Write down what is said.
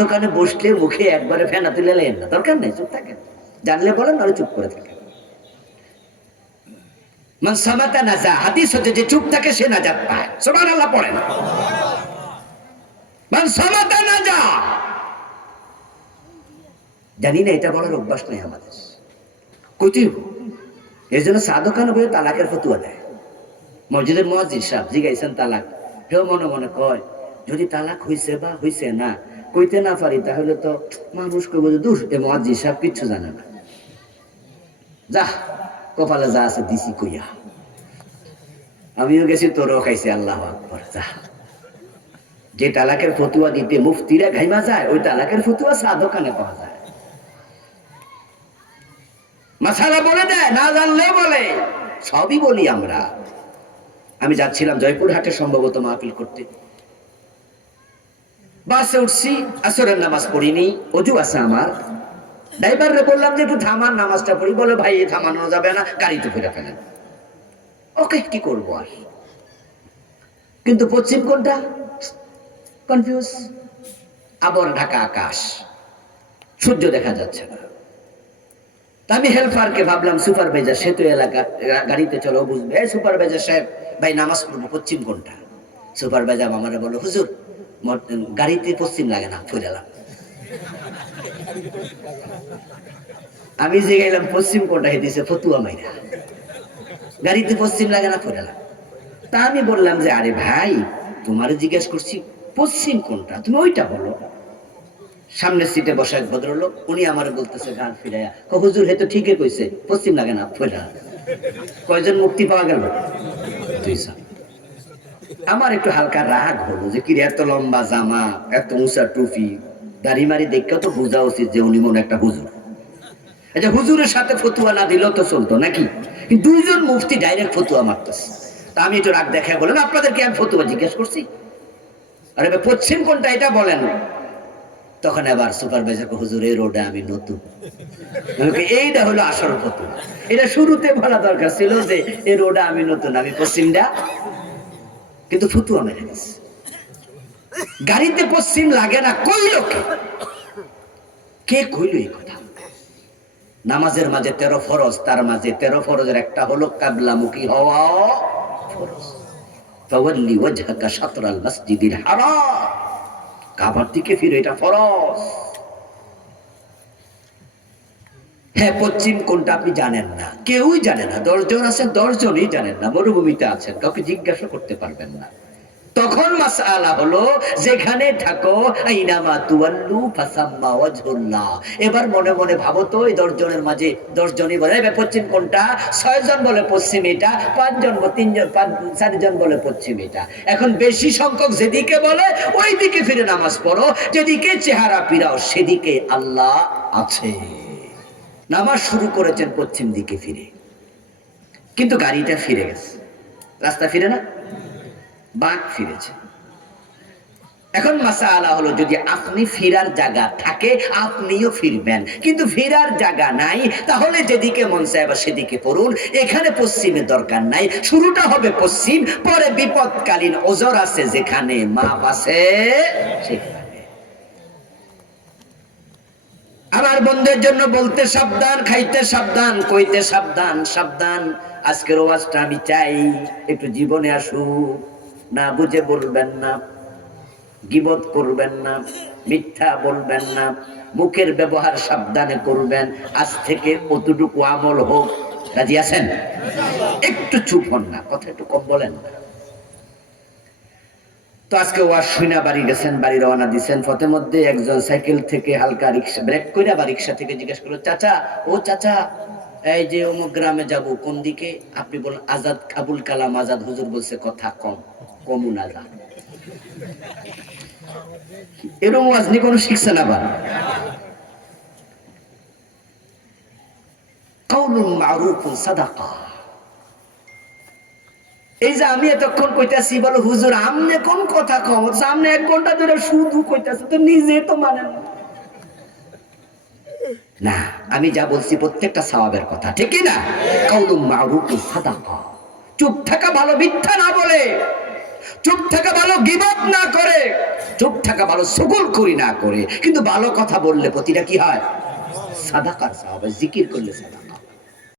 দোকানে বসলে মুখে একবারে ফেনা তুলে লেন না। দরকার নেই, চুপ থাকেন। জানলে বলেন, নাহলে চুপ করে থাকেন। সামাতা যে চুপ থাকে সে পায়। সুবহানাল্লাহ পড়েন। সামাতা জানি না, এটা বলার অভ্যাস নেই আমাদের। কইতেই এর জন্য সাধকান বইয়ে তালাকের ফতুয়া দেয়। মসজিদের মসজিদ সাহেব জিগাইছেন তালাক। কেউ মনে মনে কয়, যদি তালাক হইছে বা হইছে না কইতে না পারি, তাহলে তো মানুষ কইব যে দূর, এ মসজিদ সাহেব কিচ্ছু জানে না। যা, কপালে যা আছে দিছি কইয়া। আমিও গেছি, তোরও খাইছি, আল্লাহ আকবর, যা। যে তালাকের ফতুয়া দিতে মুফতিরা ঘাইমা যায়, ওই তালাকের ফতুয়া সাধকানে পাওয়া যায়। মাসালা বলে দেয়, না জানলে বলে। সবই বলি আমরা। আমি যাচ্ছিলাম জয়পুরহাটে সম্ভবত মাহফিল করতে। বাসে উঠছি, আসরের নামাজ পড়িনি, অজু আছে আমার। ড্রাইভাররে বললাম যে, একটু থামান, নামাজটা পড়ি। বলে, ভাই থামানো যাবে না, গাড়িতে ফিরে ফেলেন। ওকে, কি করব আর? কিন্তু পশ্চিম কোনটা কনফিউজ। আবর ঢাকা আকাশ। সূর্য দেখা যাচ্ছে না। আমি হেল্পারকে ভাবলাম, সুপারভাইজার সেতু এলাকা গাড়িতে চলো, বুঝবে? সুপারভাইজার সাহেব, ভাই, নামাজ পড়ব পশ্চিম কোনটা সুপারভাইজার আমারে বলো হুজুর গাড়িতে পশ্চিম লাগে না ফুরালাম আমি যে গেলাম পশ্চিম কোনটা হেদিছে ফতুয়া মাইরা। গাড়িতে পশ্চিম লাগে না ফুরালাম তা আমি বললাম যে, আরে ভাই, তোমারে জিজ্ঞেস করছি, পশ্চিম কোনটা? তুমি ওইটা বলো। সামনের সিটে বসা এক ভদ্রলোক, উনি আমার বলতেছে, গান ফিরাইয়া হুজুর হে তো ঠিকই কইছে, পশ্চিম লাগে না ফেরা কয়জন মুক্তি পাওয়া গেল? দুইজন আমার একটু হালকা রাগ হলো যে কি এত লম্বা জামা, এত উঁচা টুপি, দাড়ি মারি দেখেও তো বোঝা উচিত যে উনি মনে একটা হুজুর। আচ্ছা হুজুরের সাথে ফতুয়া না দিলেও তো চলতো নাকি? দুইজন মুফতি ডাইরেক্ট ফতুয়া মারতেছে। তা আমি একটু রাগ দেখা বলেন, আপনাদেরকে আমি ফতুয়া জিজ্ঞেস করছি। আরে পশ্চিম কোনটা এটা বলেন। তখন আবার সুপারভাইজার হুজুর, এই রোডে আমি নতুন। এইটা হলো আসল ফতুয়া। এটা শুরুতে বলা দরকার ছিল যে, এই রোডে আমি নতুন, আমি পশ্চিমটা কিন্তু ফতুয়া মেরে গেছে। গাড়িতে পশ্চিম লাগে না, কইল কে কইল এই কথা? নামাজের মাঝে তেরো ফরজ, তার মাঝে তেরো ফরজের একটা হলো কাবলামুখী হওয়া ফরজ। ফাওয়াল্লি ওয়াজহাকা শাতরাল মসজিদিল হারাম। কাবার দিকে ফিরে এটা ফরজ। হ্যাঁ পশ্চিম কোনটা আপনি জানেন না। কেউই জানে না। দশজন আছেন, দশজনই জানেন না। মরুভূমিতে আছেন, কাউকে জিজ্ঞাসা করতে পারবেন না। তখন মাসআলা হলো, যেখানে থাকো, আইনামা তুয়াল্লু ফাসাম্মা এবার মনে মনে ভাবো তো, এই দশজনের মাঝে দশজনই বলে "এ পশ্চিম কোনটা? ছয়জন বলে, পশ্চিম এটা। পাঁচজন তিনজন, পাঁচ, চারজন বলে, পশ্চিম এটা। এখন বেশি সংখ্যক যেদিকে বলে ওই দিকে ফিরে নামাজ পড়ো। যেদিকে চেহারা পিরাও সেদিকে আল্লাহ আছে। নামাজ শুরু করেছেন পশ্চিম দিকে ফিরে। কিন্তু গাড়িটা ফিরে গেছে। রাস্তা ফিরে না? বাঘ ফিরেছে। এখন মাসালা হলো, যদি আপনি ফিরার জায়গা থাকে, আপনিও ফিরবেন। কিন্তু ফিরার জায়গা নাই, তাহলে যেদিকে মন চায় বা সেদিকে পড়ুন। এখানে পশ্চিমের দরকার নাই। শুরুটা হবে পশ্চিম, পরে বিপদকালীন ওজর আছে যেখানে মাপ আছে সেখানে। আমার বন্ধুদের জন্য বলতে সাবধান, খাইতে সাবধান, কইতে সাবধান সাবধান। আজকের ওয়াজটা আমি চাই, একটু জীবনে আসুক। না বুঝে বলবেন না, গিবত করবেন না, মিথ্যা বলবেন না, মুখের ব্যবহার সাবধানে করবেন। আজ থেকে কতটুকু আমল হোক। রাজি আছেন? একটু চুপ হন না কথা একটু কম বলেন না। তো আজকে ওয়াজ শুনা বাড়ি গেছেন, বাড়ি রওনা দিছেন। পথের মধ্যে একজন সাইকেল থেকে হালকা রিক্সা, ব্রেক করে বা রিক্সা থেকে জিজ্ঞেস করল, চাচা, ও চাচা, এই যে অমুক গ্রামে যাব, কোন দিকে? আপনি বলেন আজাদ, আবুল কালাম আজাদ, হুজুর বলছে কথা কম, কমুন আজাদ। এরকম ওয়াজনি কোনো শিখছেন আবার। কাউলুন মারুফুন সাদাকা। এই যে আমি এতক্ষণ কইতাছি, বলো, হুজুর, আমনে কোন কথা কম সামনে এক ঘণ্টা ধরে শুধু কইতাছে, তো নিজে তো মানেন না। আমি যা বলছি প্রত্যেকটা সওয়াবের কথা ঠিকই না? কাউলুম মারুফুন সাদাকা। চুপ থাকা ভালো মিথ্যা না বলে, চুপ থাকা ভালো গিবত না করে, চুপ থাকা ভালো সকল করি না করে, কিন্তু ভালো কথা বললে প্রতিটা কি হয়? সাদাকার সাহাবা জিকির করলে সাদাকা।